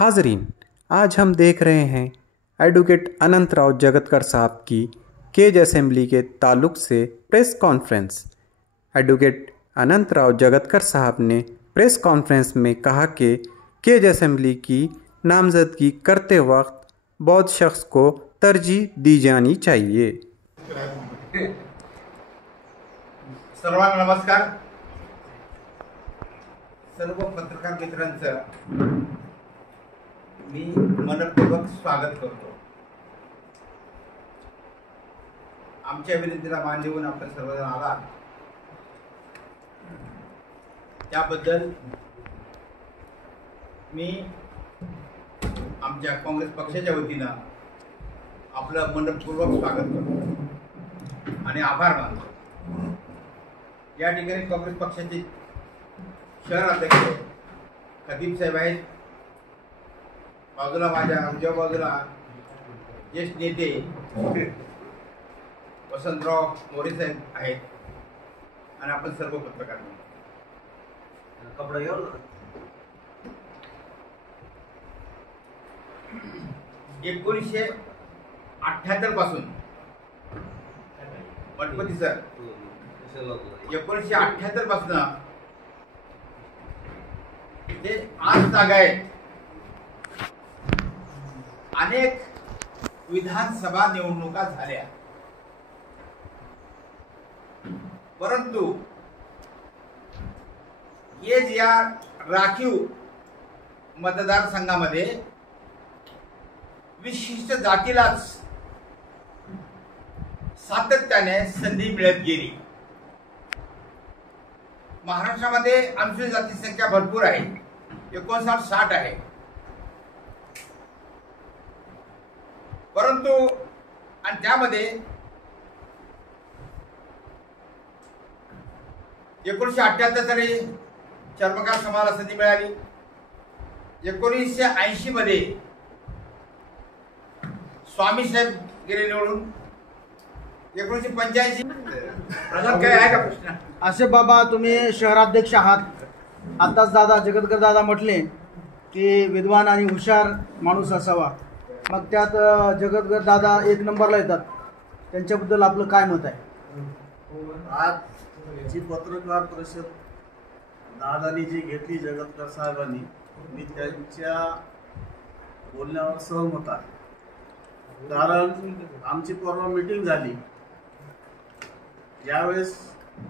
हाजरीन, आज हम देख रहे हैं एडवोकेट अनंत राव जगतकर साहब की केज असेंबली के ताल्लुक से प्रेस कॉन्फ्रेंस। एडवोकेट अनंत राव जगतकर साहब ने प्रेस कॉन्फ्रेंस में कहा कि केज असेंबली की नामजदगी करते वक्त बौद्ध शख्स को तरजीह दी जानी चाहिए। सर्वांना नमस्कार। सर्व पत्रकार मित्रांचं मी मनपूर्वक स्वागत करतो। आमच्या विनंतीला मान देऊन आपण सर्वजण आलात त्याबद्दल मी आमच्या काँग्रेस पक्षाच्या वतीनं आपलं मनपूर्वक स्वागत करतो आणि आभार मानतो। या ठिकाणी काँग्रेस पक्षाचे शहर अध्यक्ष खदीम साहेब आहेत, बाजूला माझ्या उजव्या बाजूला ज्येष्ठ नेते वसंतराव मोरे साहेब आहेत आणि आपण सर्व पत्रकार कपडा घेऊन 1978 पासून गणपती सर 1978 पासून ते आज जागा आहे। अनेक विधानसभा निवडणुका झाल्या, परंतु केज या राखीव मतदारसंघामध्ये विशिष्ट जातीलाच सातत्याने संधी मिळत गेली। महाराष्ट्रामध्ये अनुसूचित जाती संख्या भरपूर आहे, 59-60 आहे, परंतु आणि त्यामध्ये 1978 साली चर्मकार समाजाला संधी मिळाली। 1980 मध्ये स्वामी साहेब गेले निवडून। 1985 काय आहे का प्रश्न? असे बाबा, तुम्ही शहराध्यक्ष आहात। आताच दादा जगतकर दादा म्हटले की विद्वान आणि हुशार माणूस असावा, मग त्यात जगतकर दादा 1 नंबरला येतात। त्यांच्याबद्दल आपलं काय मत आहे? आज जी पत्रकार परिषद दादानी जी घेतली जगतकर साहेबांनी, मी त्यांच्या बोलण्यावर सहमत आहे। कारण आमची परवा मीटिंग झाली, ज्यावेळेस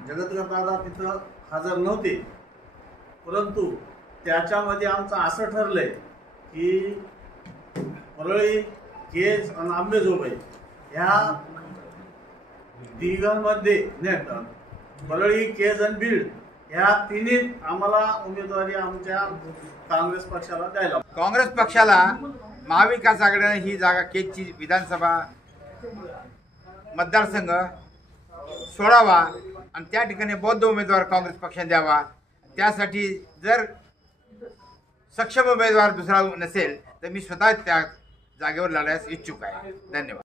जगतकर दादा तिथं हजर नव्हते, परंतु त्याच्यामध्ये आमचं असं ठरलंय की परळी, केज आणि आंबेजोगाई ह्या तिघांमध्ये परळी, केज आणि बीड ह्या तिन्ही आम्हाला उमेदवारी आमच्या काँग्रेस पक्षाला द्यायला। काँग्रेस पक्षाला महाविकास आघाडीने ही जागा केजची विधानसभा मतदारसंघ सोडावा आणि त्या ठिकाणी बौद्ध उमेदवार काँग्रेस पक्षाने द्यावा। त्यासाठी जर सक्षम उमेदवार दुसरा नसेल तर मी स्वतः त्या जागेवर लढण्यास इच्छुक आहे। धन्यवाद।